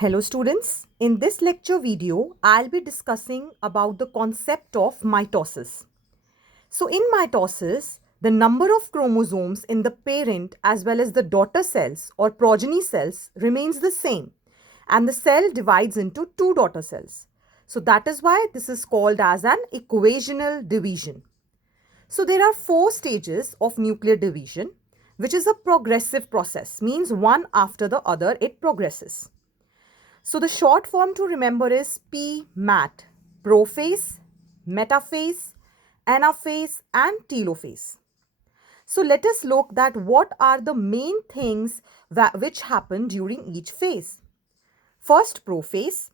Hello students, in this lecture video, I'll be discussing about the concept of mitosis. So in mitosis, the number of chromosomes in the parent as well as the daughter cells or progeny cells remains the same and the cell divides into two daughter cells. So that is why this is called as an equational division. So there are four stages of nuclear division, which is a progressive process, means one after the other it progresses. So the short form to remember is PMAT, prophase, metaphase, anaphase and telophase. So let us look at what are the main things which happen during each phase. First, prophase.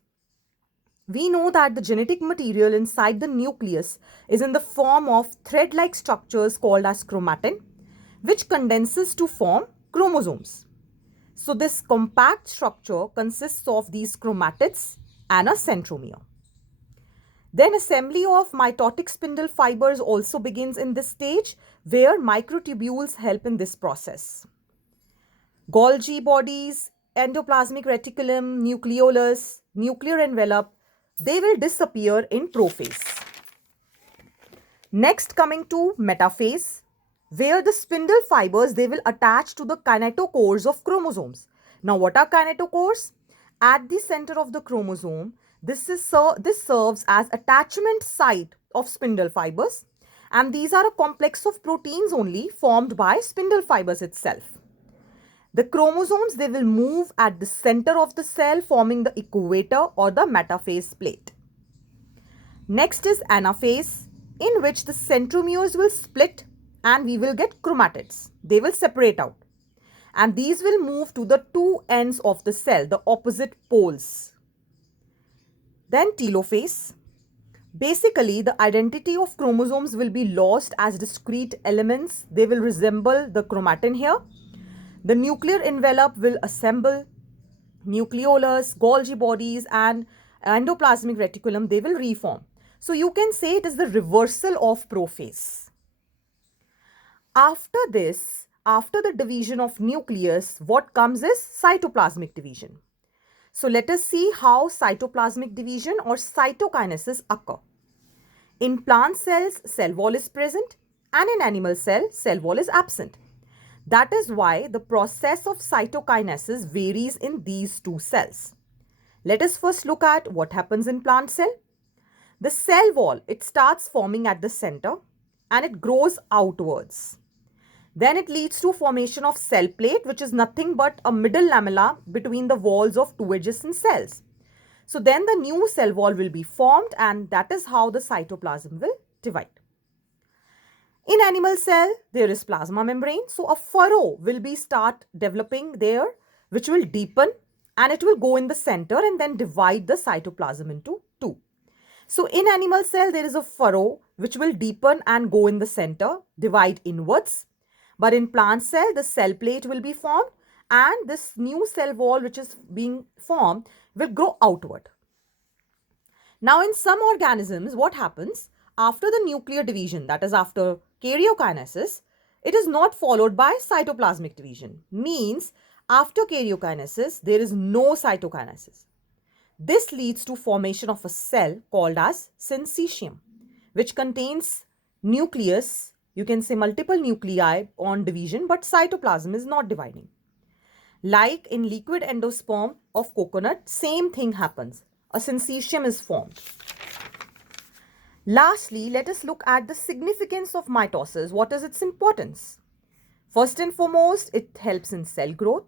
We know that the genetic material inside the nucleus is in the form of thread-like structures called as chromatin, which condenses to form chromosomes. So this compact structure consists of these chromatids and a centromere. Then assembly of mitotic spindle fibers also begins in this stage where microtubules help in this process. Golgi bodies, endoplasmic reticulum, nucleolus, nuclear envelope, they will disappear in prophase. Next, coming to metaphase, where the spindle fibers they will attach to the kinetochores of chromosomes. Now what are kinetochores? At the center of the chromosome, this serves as attachment site of spindle fibers, and these are a complex of proteins only formed by spindle fibers itself. The chromosomes they will move at the center of the cell forming the equator or the metaphase plate. Next is anaphase, in which the centromeres will split and we will get chromatids. They will separate out. And these will move to the two ends of the cell, the opposite poles. Then telophase. Basically, the identity of chromosomes will be lost as discrete elements. They will resemble the chromatin here. The nuclear envelope will assemble. Nucleolus, Golgi bodies and endoplasmic reticulum, they will reform. So you can say it is the reversal of prophase. After this, after the division of nucleus, what comes is cytoplasmic division. So let us see how cytoplasmic division or cytokinesis occur. In plant cells, cell wall is present, and in animal cell wall is absent. That is why the process of cytokinesis varies in these two cells. Let us first look at what happens in plant cell. The cell wall, it starts forming at the center and it grows outwards. Then it leads to formation of cell plate, which is nothing but a middle lamella between the walls of two adjacent cells. So then the new cell wall will be formed, and that is how the cytoplasm will divide. In animal cell, there is plasma membrane. So a furrow will be start developing there, which will deepen and it will go in the center and then divide the cytoplasm into two. So in animal cell, there is a furrow which will deepen and go in the center, divide inwards. But in plant cell, the cell plate will be formed and this new cell wall which is being formed will grow outward. Now in some organisms, what happens after the nuclear division, that is after karyokinesis, it is not followed by cytoplasmic division. Means after karyokinesis, there is no cytokinesis. This leads to formation of a cell called as syncytium, which contains nucleus. You can say multiple nuclei on division, but cytoplasm is not dividing. Like in liquid endosperm of coconut, same thing happens. A syncytium is formed. Lastly, let us look at the significance of mitosis. What is its importance? First and foremost, it helps in cell growth.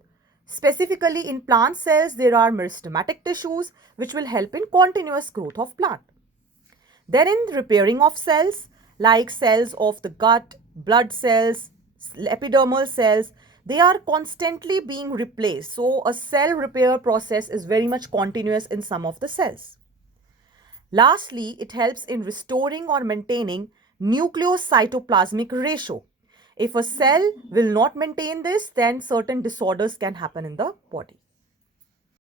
Specifically in plant cells, there are meristematic tissues which will help in continuous growth of plant. Then in repairing of cells, like cells of the gut, blood cells, epidermal cells, they are constantly being replaced. So a cell repair process is very much continuous in some of the cells. Lastly, it helps in restoring or maintaining nucleocytoplasmic ratio. If a cell will not maintain this, then certain disorders can happen in the body.